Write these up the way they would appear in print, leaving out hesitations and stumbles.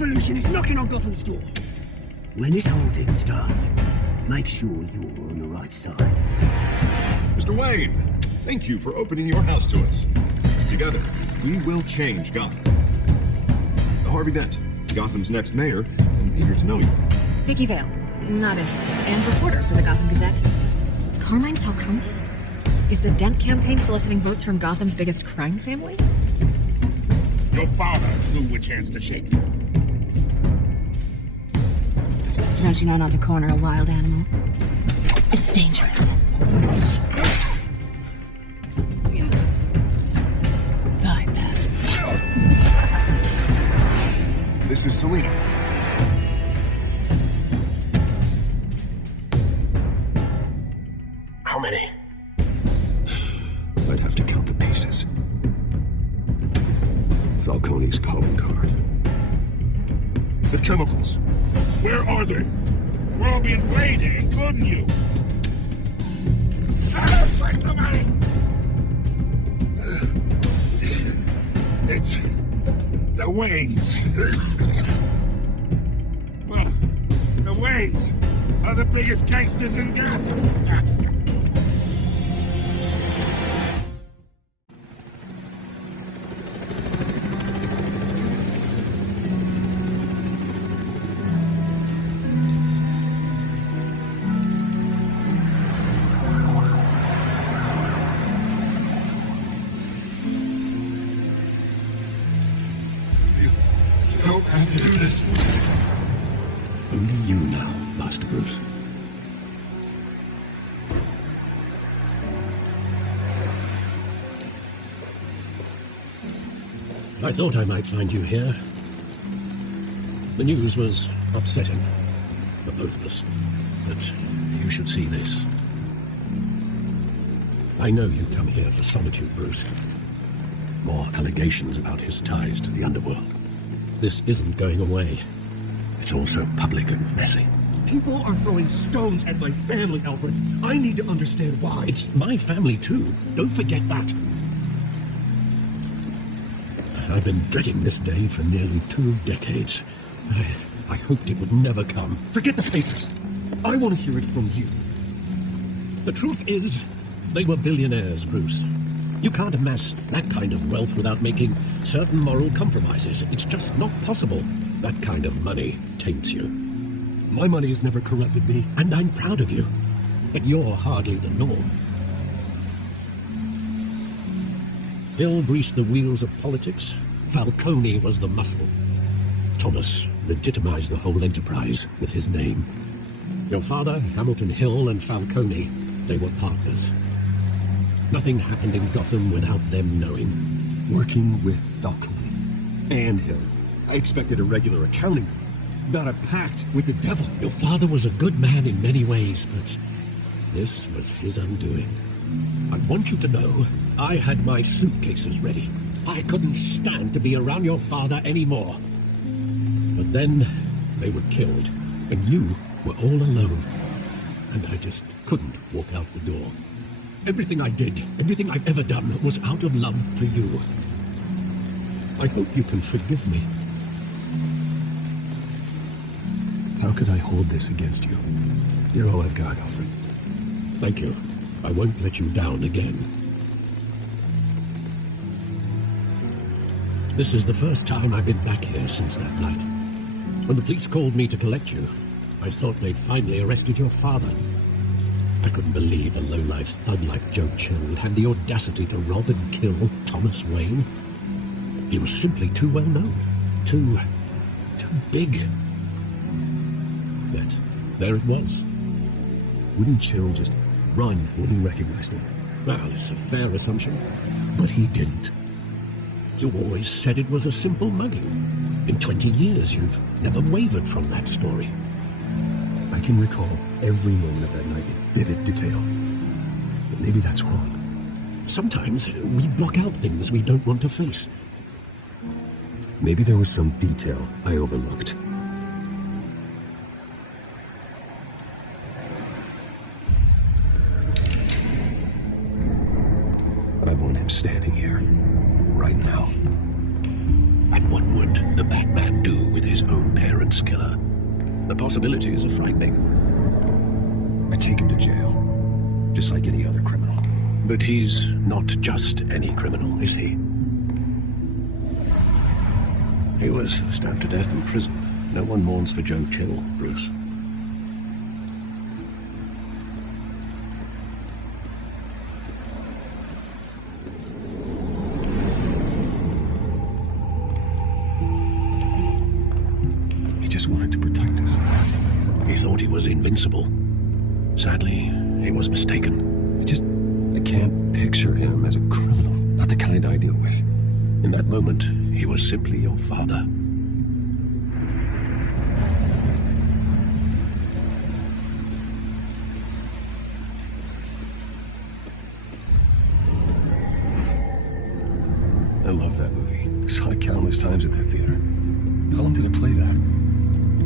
revolution is knocking on Gotham's door. When this whole thing starts, make sure you're on the right side. Mr. Wayne, thank you for opening your house to us. Together, we will change Gotham. Harvey Dent, Gotham's next mayor, and eager to know you. Vicky Vale, not interested, and reporter for the Gotham Gazette. Carmine Falcone? Is the Dent campaign soliciting votes from Gotham's biggest crime family? Your father knew which hands to shake. Don't you know not to corner a wild animal? It's dangerous. I bet. This is Selina. How many? I'd have to count the pieces. Falcone's calling card. The chemicals. Where are they? We're all being played, including you. Where's the money? It's the Waynes. Well, the Waynes are the biggest gangsters in Gotham. Don't have to do this. Only you now, Master Bruce. I thought I might find you here. The news was upsetting for both of us, but you should see this. I know you come here for solitude, Bruce. More allegations about his ties to the underworld. This isn't going away. It's all so public and messy. People are throwing stones at my family, Alfred. I need to understand why. It's my family, too. Don't forget that. I've been dreading this day for nearly 2 decades. I hoped it would never come. Forget the papers. I want to hear it from you. The truth is, they were billionaires, Bruce. You can't amass that kind of wealth without making certain moral compromises. It's just not possible. That kind of money taints you. My money has never corrupted me. And I'm proud of you. But you're hardly the norm. Hill greased the wheels of politics. Falcone was the muscle. Thomas legitimized the whole enterprise with his name. Your father, Hamilton Hill, and Falcone, they were partners. Nothing happened in Gotham without them knowing. Working with Falcone and Hill. I expected a regular accounting, not a pact with the devil. Your father was a good man in many ways, but this was his undoing. I want you to know, I had my suitcases ready. I couldn't stand to be around your father anymore. But then, they were killed, and you were all alone. And I just couldn't walk out the door. Everything I did, everything I've ever done, was out of love for you. I hope you can forgive me. How could I hold this against you? You're all I've got, Alfred. Thank you. I won't let you down again. This is the first time I've been back here since that night. When the police called me to collect you, I thought they'd finally arrested your father. I couldn't believe a low-life thug like Joe Chill had the audacity to rob and kill Thomas Wayne. He was simply too well known. Too big. But there it was. Wouldn't Chill just run when he recognized him? Well, it's a fair assumption. But he didn't. You always said it was a simple money. In 20 years, you've never wavered from that story. I can recall every moment of that night in vivid detail. But maybe that's wrong. Sometimes we block out things we don't want to face. Maybe there was some detail I overlooked. I want him standing here, right now. And what would the Batman do with his own romance killer. The possibilities are frightening. I take him to jail, just like any other criminal. But he's not just any criminal, is he? He was stabbed to death in prison. No one mourns for Joe Till, Bruce. He just wanted to protect us. He thought he was invincible. Sadly, he was mistaken. I can't picture him as a criminal. Not the kind I deal with. In that moment, he was simply your father. I love that movie. Saw it countless times at that theater. How long did it play that?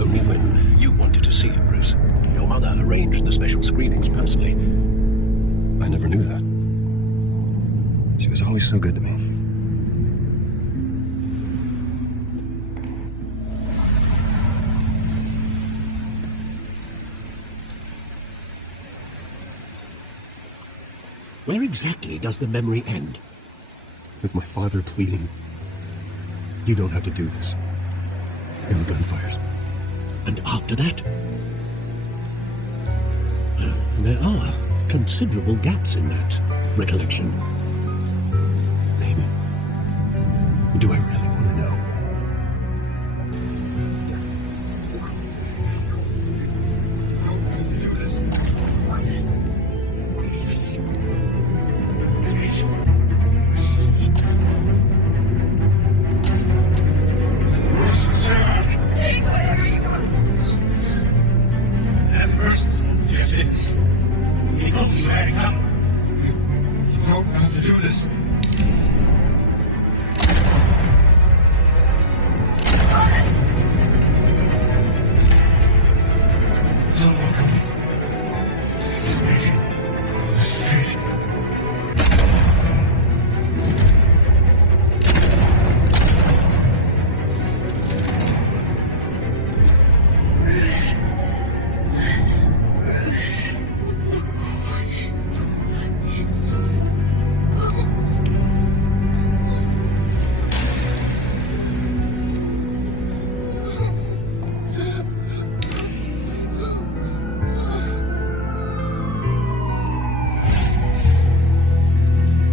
Only when you wanted to see it, Bruce. Your mother arranged the special screenings personally. I never knew that. She was always so good to me. Where exactly does the memory end? With my father pleading, "You don't have to do this." And the gunfires. And after that? There are considerable gaps in that recollection. Maybe. Do I really want to know?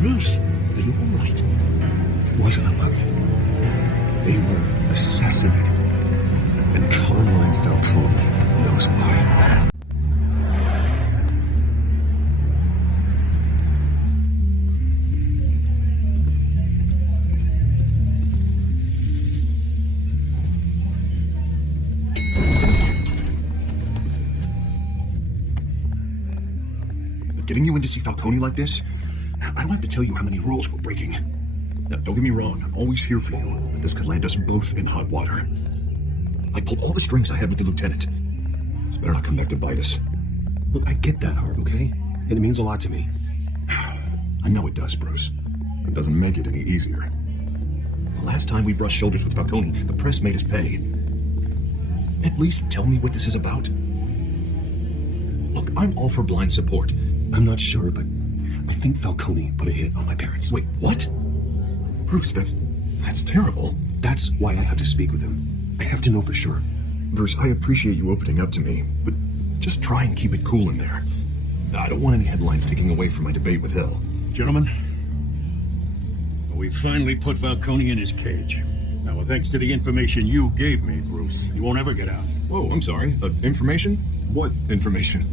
Bruce, are you all right? It wasn't a mug. They were assassinated. And Carmine Falcone knows why. But getting you in to see Falcone like this, I don't have to tell you how many rules we're breaking. Now, don't get me wrong, I'm always here for you, but this could land us both in hot water. I pulled all the strings I had with the lieutenant. This better not come back to bite us. Look, I get that, Harv, okay? And it means a lot to me. I know it does, Bruce. It doesn't make it any easier. The last time we brushed shoulders with Falcone, the press made us pay. At least tell me what this is about. Look, I'm all for blind support. I'm not sure, but I think Falcone put a hit on my parents. Wait, what? Bruce, that's terrible. That's why I have to speak with him. I have to know for sure. Bruce, I appreciate you opening up to me, but just try and keep it cool in there. I don't want any headlines taking away from my debate with Hill. Gentlemen, we finally put Falcone in his cage. Now, thanks to the information you gave me, Bruce, he won't ever get out. Whoa, I'm sorry. Information? What information?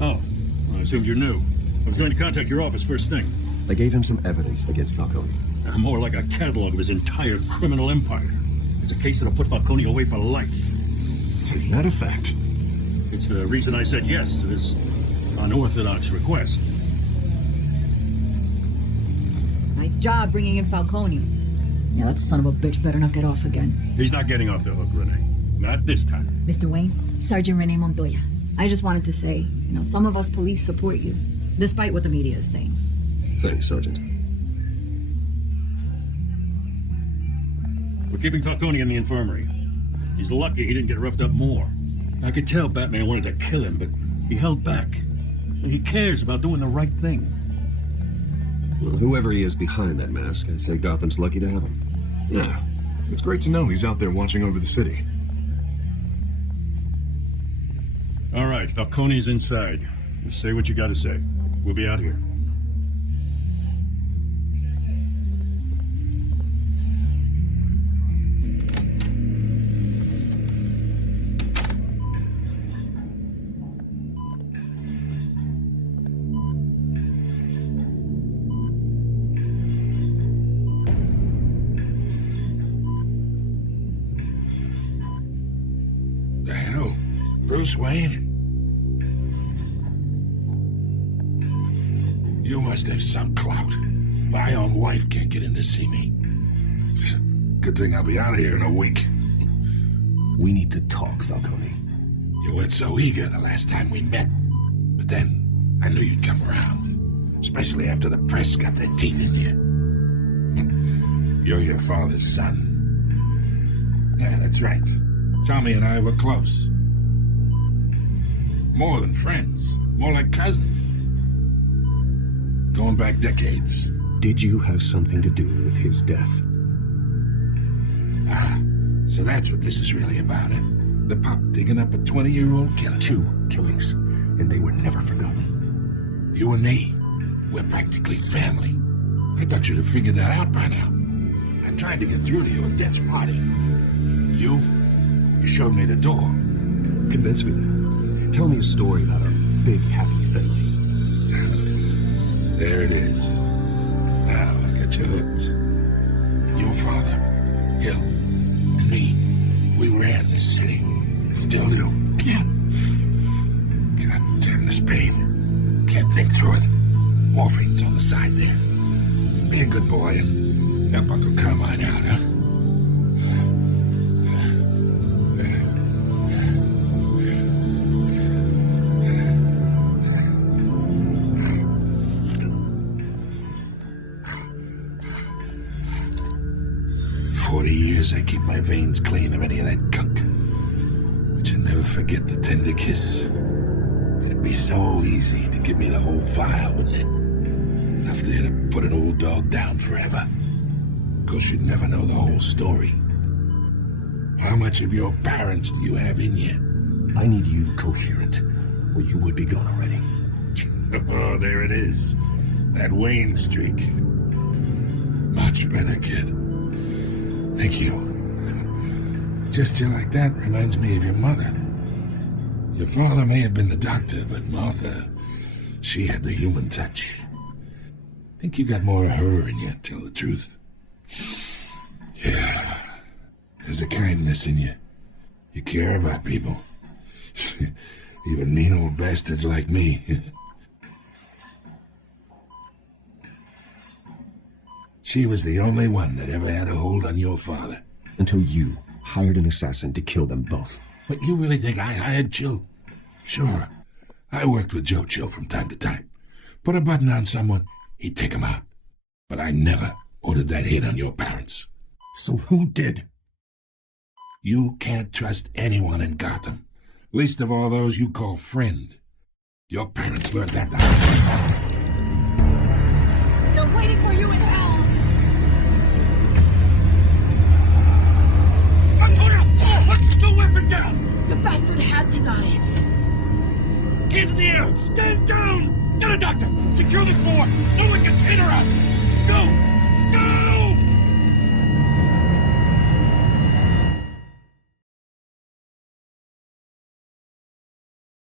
Oh, well, I assumed you knew. I was going to contact your office first thing. I gave him some evidence against Falcone. More like a catalog of his entire criminal empire. It's a case that'll put Falcone away for life. Is that a fact? It's the reason I said yes to this unorthodox request. Nice job bringing in Falcone. Yeah, that son of a bitch better not get off again. He's not getting off the hook, Renee. Not this time. Mr. Wayne, Sergeant Renee Montoya. I just wanted to say, some of us police support you, despite what the media is saying. Thanks, Sergeant. We're keeping Falcone in the infirmary. He's lucky he didn't get roughed up more. I could tell Batman wanted to kill him, but he held back. He cares about doing the right thing. Well, whoever he is behind that mask, I say Gotham's lucky to have him. Yeah, it's great to know he's out there watching over the city. All right, Falcone's inside. Just say what you gotta say. We'll be out here. The hell? Bruce Wayne? You must have some clout. My own wife can't get in to see me. Good thing I'll be out of here in a week. We need to talk, Falcone. You weren't so eager the last time we met. But then, I knew you'd come around. Especially after the press got their teeth in you. You're your father's son. Yeah, that's right. Tommy and I were close. More than friends. More like cousins. Going back decades. Did you have something to do with his death? Ah, so that's what this is really about, eh? The pup digging up a 20-year-old killer. 2 killings, and they were never forgotten. You and me, we're practically family. I thought you'd have figured that out by now. I tried to get through to your dense party. You showed me the door. Convince me then. Tell me a story about a big, happy family. There it is. Now I got you hooked. Your father, Hill, and me, we ran this city. Still do. Yeah. God damn this pain. Can't think through it. Morphine's on the side there. Be a good boy and help Uncle Carmine out, huh? 40 years I keep my veins clean of any of that gunk. But you never forget the tender kiss. It'd be so easy to give me the whole file, wouldn't it? Enough there to put an old dog down forever. Of course, you'd never know the whole story. How much of your parents do you have in you? I need you coherent, or you would be gone already. Oh, there it is. That Wayne streak. Much better, kid. Thank you. Gesture like that reminds me of your mother. Your father may have been the doctor, but Martha, she had the human touch. Think you got more of her in you, to tell the truth. Yeah. There's a kindness in you. You care about people. Even mean old bastards like me. She was the only one that ever had a hold on your father. Until you hired an assassin to kill them both. But you really think I hired Chill? Sure. I worked with Joe Chill from time to time. Put a button on someone, he'd take him out. But I never ordered that hit on your parents. So who did? You can't trust anyone in Gotham. Least of all those you call friend. Your parents learned that the hard way. They're waiting for you in hell! Antonio! Put the weapon down! The bastard had to die. Hands in the air! Stand down! Get a doctor! Secure this floor! No one gets in or out! Go! Go!